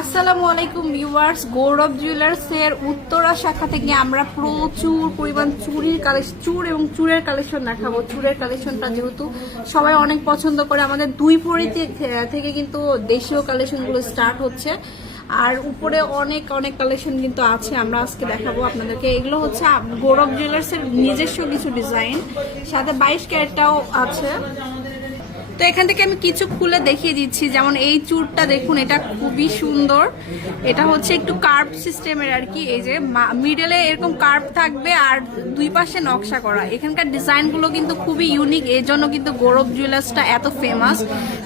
আসসালামু আলাইকুম ভিউয়ার্স, গৌরব জুয়েলার্সের উত্তরা শাখা থেকে আমরা প্রচুর পরিমাণ চুর এবং চুরের কালেকশন দেখাবো। চুরের কালেকশনটা যেহেতু সবাই অনেক পছন্দ করে, আমাদের দুই ভরি থেকে কিন্তু দেশীয় কালেকশনগুলো স্টার্ট হচ্ছে, আর উপরে অনেক অনেক কালেকশন কিন্তু আছে। আমরা আজকে দেখাবো আপনাদেরকে। এগুলো হচ্ছে গৌরব জুয়েলার্সের নিজস্ব কিছু ডিজাইন, সাথে 22 ক্যারেটটাও আছে। তো এখান থেকে আমি কিছু খুলে দেখিয়ে দিচ্ছি। যেমন এই চুরটা দেখুন, এটা খুবই সুন্দর। এটা হচ্ছে একটু কার্ভ সিস্টেমের আর কি। এই যে মিডলে এরকম কার্ভ থাকবে আর দুই পাশে নকশা করা। এখানকার ডিজাইনগুলো কিন্তু খুবই ইউনিক, এর জন্য কিন্তু গৌরব জুয়েলার্সটা এত ফেমাস।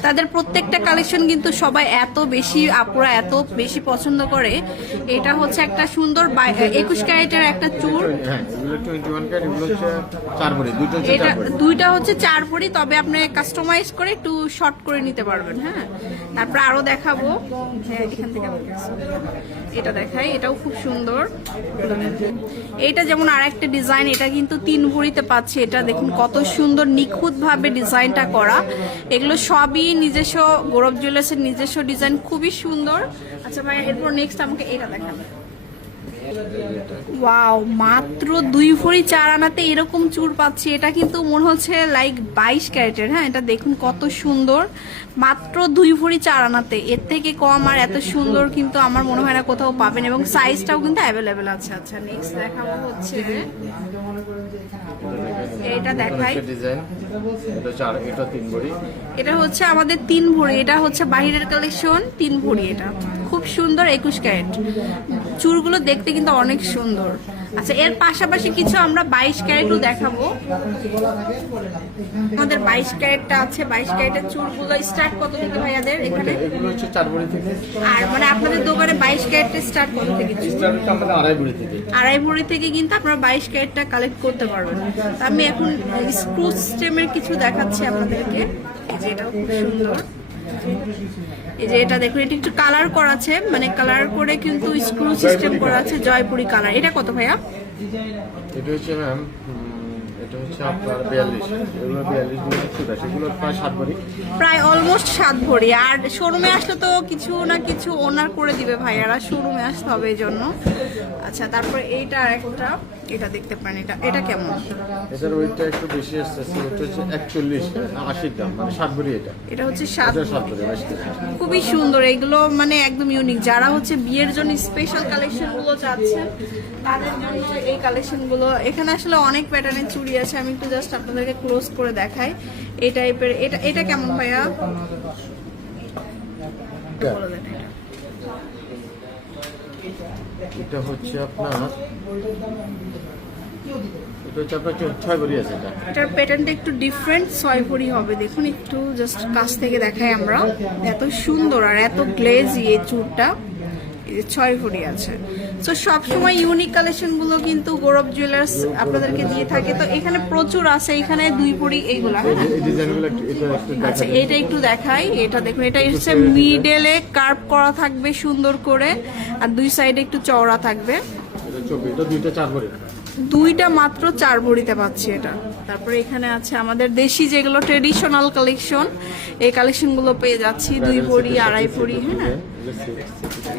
তাদের প্রত্যেকটা কালেকশন কিন্তু সবাই এত বেশি আপুরা এত বেশি পছন্দ করে। এটা হচ্ছে একটা সুন্দর 21 ক্যারেটের একটা চুর। এটা দুইটা হচ্ছে 4 ভরি, তবে আপনি কাস্টমাইজ করে একটু শর্ট করে নিতে পারবেন। হ্যাঁ, তারপর আরো দেখাবো। হ্যাঁ, এখান থেকে এটা দেখাই, এটাও খুব সুন্দর। এটা যেমন আর একটা ডিজাইন, এটা কিন্তু 3 ভরিতে পাচ্ছি। এটা দেখুন কত সুন্দর নিখুঁত ভাবে ডিজাইনটা করা। এগুলো সবই নিজস্ব গৌরব জুয়েলার্সের নিজস্ব ডিজাইন, খুবই সুন্দর। আচ্ছা ভাই, এরপর নেক্সট আমাকে এটা দেখাবে। ওয়াও, মাত্র 2 ভরি 4 আনাতে এরকম চুর পাচ্ছি। এটা কিন্তু মনে হচ্ছে লাইক 22 ক্যারেটের। হ্যাঁ, এটা দেখুন কত সুন্দর, মাত্র 2 ভরি 4 আনাতে। এর থেকে কম আর এত সুন্দর কিন্তু আমার মনে হয় না কোথাও পাবেন, এবং সাইজটাও কিন্তু অ্যাভেলেবেল আছে। আচ্ছা, নেক্সট দেখাবো হচ্ছে এটা দেখাই। এটা হচ্ছে আমাদের 3 ভরি। এটা হচ্ছে বাহিরের কালেকশন, 3 ভরি। এটা খুব সুন্দর, 21 ক্যারেট। চুরগুলো দেখতে কিন্তু অনেক সুন্দর। আচ্ছা, এর পাশাপাশি কিছু আমরা 22 ক্যারেটও দেখাবো। আমাদের 22 ক্যারেটটা আছে। 22 ক্যারেটের চুরগুলো স্টার্ট কত থেকে ভাইয়াদের এখানে? এগুলো হচ্ছে 4 ভরি থেকে। আর মানে আপনাদের দোকানে 22 ক্যারেটের স্টার্ট কত থেকে? স্টার্ট আমাদের 2.5 ভরি থেকে। 2.5 ভরি থেকে কিন্তু আপনারা 22 ক্যারেটটা কালেক্ট করতে পারবেন। আমি এখন স্ক্রু সিস্টেমের কিছু দেখাচ্ছি আপনাদেরকে। এই যে এটাও খুব সুন্দর। এই যে এটা দেখুন, এটা একটু কালার করা আছে, মানে কালার করে কিন্তু স্ক্রু সিস্টেম করা আছে, জয়পুরি কালার। এটা কত ভাইয়া? এটা হচ্ছে ম্যাম, এটা হচ্ছে আপনার 42। এগুলো 42 এগুলো প্রায় 7 ভরি, প্রায় অলমোস্ট 7 ভরি। আর শোরুমে আসলে তো কিছু না কিছু ওনার করে দিবে ভাইয়ারা, শোরুমে আসতে হবে এই জন্য। আচ্ছা, তারপরে এইটা একটা, এটা দেখতে পারেন। এটা কেমন? এটার ওয়েটটা একটু বেশি আসছে। এটা হচ্ছে 41 80 দাম, মানে 7 ভরি। এটা হচ্ছে 7 ভরি। খুবই সুন্দর। এগুলো মানে একদম ইউনিক। যারা হচ্ছে বিয়ের জন্য স্পেশাল কালেকশন গুলো চাচ্ছেন তাদের জন্য এই কালেকশন গুলো। এখানে আসলে অনেক প্যাটার্নের চুড়ি আছে। আমি একটু জাস্ট আপনাদেরকে ক্লোজ করে দেখাই এই টাইপের। এটা কেমন ভাইয়া? এটা হচ্ছে আপনার 6 ভরি আছে। এটার প্যাটার্নটা একটু ডিফারেন্ট, 6 ভরি হবে। দেখুন, একটু জাস্ট কাছ থেকে দেখাই আমরা। এত সুন্দর আর এত গ্লেজি এই চুরটা। 6 ভরি আছে। তো সবসময় ইউনিক কালেকশন গুলো কিন্তু গৌরব জুয়েলার্স আপনাদেরকে দিয়ে থাকে। তো এখানে প্রচুর আছে। এখানে 2 ভরি এইগুলা। আচ্ছা, এটা একটু দেখাই। এটা দেখুন, এটা হচ্ছে মিডলে কার্ভ করা থাকবে সুন্দর করে, আর দুই সাইডে একটু চওড়া থাকবে। দুইটা মাত্র 4 ভরিতে পাচ্ছি এটা। তারপরে এখানে আছে আমাদের দেশি যেগুলো ট্রেডিশনাল কালেকশন, এই কালেকশনগুলো পেয়ে যাচ্ছি 2 ভরি 2.5 ভরি। হ্যাঁ,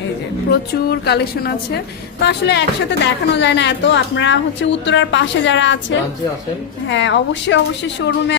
এই যে প্রচুর কালেকশন আছে। তো আসলে একসাথে দেখানো যায় না এত। আপনারা হচ্ছে উত্তরার পাশে যারা আছে, হ্যাঁ, অবশ্যই শোরুমে